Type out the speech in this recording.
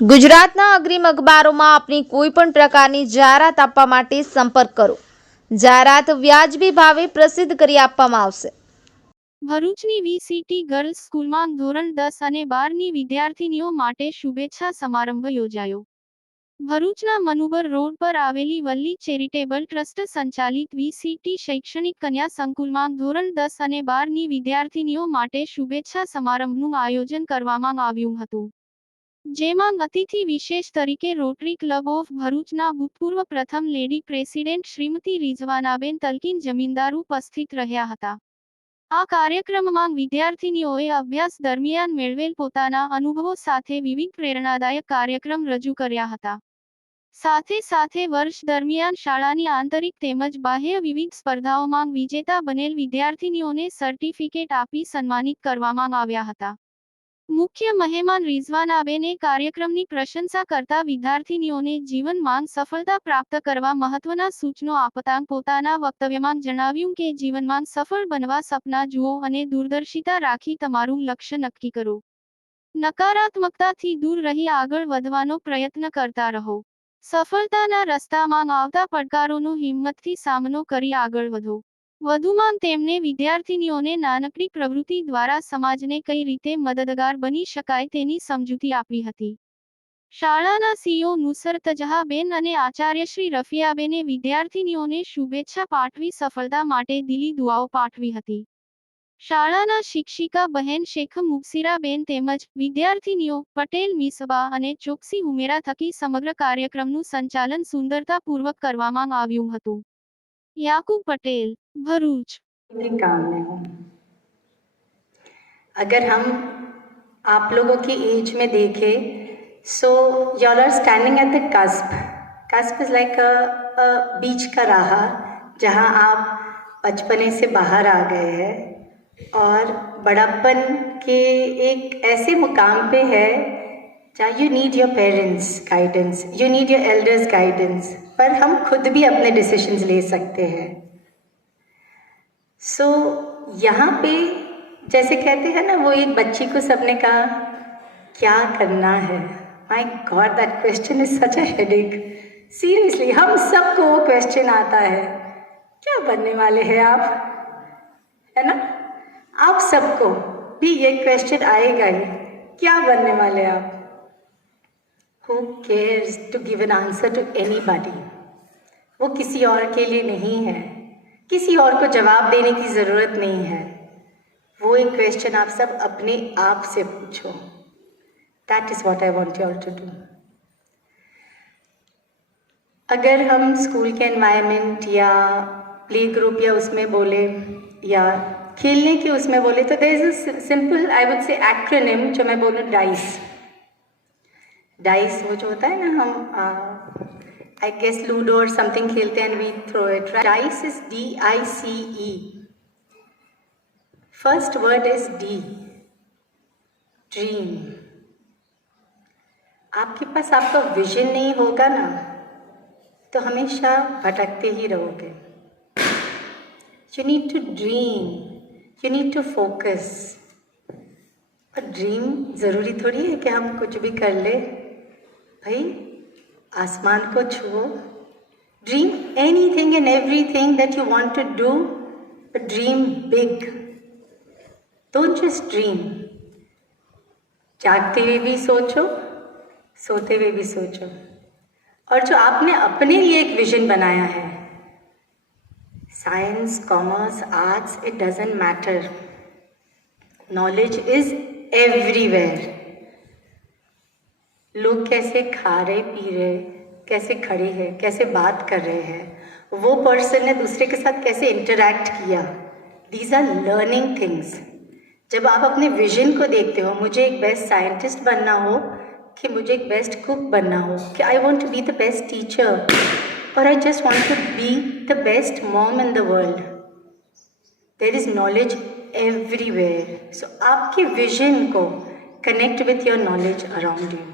ગુજરાતના અગ્રીમ અખબારોમાં આપની કોઈ પણ પ્રકારની જાહેરાત આપવા માટે સંપર્ક કરો. જાહેરાત વ્યાજબી ભાવે પ્રસિદ્ધ કરી આપવામાં આવશે. ભરૂચની વીસીટી ગર્લ્સ સ્કૂલમાં ધોરણ 10 અને 12ની વિદ્યાર્થીનીઓ માટે શુભેચ્છા સમારંભ યોજાયો. ભરૂચના મનુબર રોડ પર આવેલી વલ્લી ચેરિટેબલ ટ્રસ્ટ સંચાલિત વીસીટી શૈક્ષણિક કન્યા સંકુલમાં ધોરણ 10 અને 12ની વિદ્યાર્થીનીઓ માટે શુભેચ્છા સમારંભનું આયોજન કરવામાં આવ્યું હતું. જેમાં અતિથિ વિશેષ તરીકે રોટરી ક્લબ ઓફ ભરૂચના ભૂતપૂર્વ પ્રથમ લેડી પ્રેસિડેન્ટ શ્રીમતી રિઝવાનાબેન તલકીન જમીનદાર ઉપસ્થિત રહ્યા હતા. આ કાર્યક્રમમાં વિદ્યાર્થીનીઓએ અભ્યાસ દરમિયાન મેળવેલ પોતાના અનુભવો સાથે વિવિધ પ્રેરણાદાયક કાર્યક્રમ રજૂ કર્યા હતા. સાથે વર્ષ દરમિયાન શાળાની આંતરિક તેમજ બાહ્ય વિવિધ સ્પર્ધાઓમાં વિજેતા બનેલ વિદ્યાર્થીનીઓને સર્ટિફિકેટ આપી સન્માનિત કરવામાં આવ્યા હતા. મુખ્ય મહેમાન રિઝવાનાબેને કાર્યક્રમની પ્રશંસા કરતા વિદ્યાર્થીનીઓને જીવનમાં સફળતા પ્રાપ્ત કરવા મહત્વના સૂચનો આપતા પોતાના વક્તવ્યમાં જણાવ્યું કે જીવનમાં સફળ બનવા સપના જુઓ અને દૂરદર્શિતા રાખી તમારું લક્ષ્ય નક્કી કરો. નકારાત્મકતાથી દૂર રહી આગળ વધવાનો પ્રયત્ન કરતા રહો. સફળતાના રસ્તામાં આવતા પડકારોનો હિંમતથી સામનો કરી આગળ વધો. વધુમાં તેમણે વિદ્યાર્થીનીઓને નાનકડી પ્રવૃત્તિ દ્વારા સમાજને કઈ રીતે મદદગાર બની શકાય તેની સમજૂતી આપી હતી. શાળાના સીઈઓ નુસરત જહાંબેન અને આચાર્ય શ્રી રફિયાબેને વિદ્યાર્થીનીઓને શુભેચ્છા પાઠવી સફળતા માટે દિલી દુઆઓ પાઠવી હતી. શાળાના શિક્ષિકા બહેન શેખ મુબસીરાબેન તેમજ વિદ્યાર્થીનીઓ પટેલ મિસબા અને ચોકસી ઉમેરા થકી સમગ્ર કાર્યક્રમનું સંચાલન સુંદરતાપૂર્વક કરવામાં આવ્યું હતું. याकूब पटेल, भरूच। काम में हूँ। अगर हम आप लोगों की एज में देखें, सो y'all are standing at the cusp. Cusp is like a बीच का राह जहाँ आप बचपने से बाहर आ गए हैं और बड़ापन के एक ऐसे मुकाम पे है जहाँ you need your parents guidance, you need your elders guidance, पर हम खुद भी अपने डिसीजंस ले सकते हैं. सो यहाँ पे जैसे कहते हैं ना, वो एक बच्ची को सबने कहा क्या करना है. My God, that question is such a headache. Seriously हम सबको वो क्वेश्चन आता है, क्या बनने वाले हैं आप, है ना. आप सबको भी ये क्वेश्चन आएगा ही, क्या बनने वाले आप. Who cares to give an answer to anybody? वो किसी और के लिए नहीं है, किसी और को जवाब देने की ज़रूरत नहीं है. वो एक क्वेश्चन आप सब अपने आप से पूछो. That is what I want you all to do. अगर हम स्कूल के एनवायरनमेंट या प्ले ग्रुप या उसमें बोले या खेलने के उसमें बोले तो there is a simple, I would say acronym, जो मैं बोलूँ डाइस. डाइस वो जो होता है ना, हम आई गेस लूडो और समथिंग खेलते हैं and we throw it. Dice is DICE. First word is D, dream. आपके पास आपका विजन नहीं होगा ना तो हमेशा भटकते ही रहोगे. You need to dream, you need to focus. और ड्रीम ज़रूरी थोड़ी है कि हम कुछ भी कर ले. भाई आसमान को छुओ. Dream anything and everything that you want to do, but dream big. Don't just dream. जागते हुए भी सोचो, सोते हुए भी सोचो. और जो आपने अपने लिए एक विजन बनाया है, science, commerce, arts, it doesn't matter. Knowledge is everywhere. लोग कैसे खा रहे, पी रहे, कैसे खड़े हैं, कैसे बात कर रहे हैं, वो पर्सन ने दूसरे के साथ कैसे इंटरैक्ट किया, दीज आर लर्निंग थिंग्स. जब आप अपने विजन को देखते हो, मुझे एक बेस्ट साइंटिस्ट बनना हो, कि मुझे एक बेस्ट कुक बनना हो, कि I want to be the best teacher, और I just want to be the best mom in the world. There is knowledge everywhere. So आपके विजन को connect with your knowledge around you.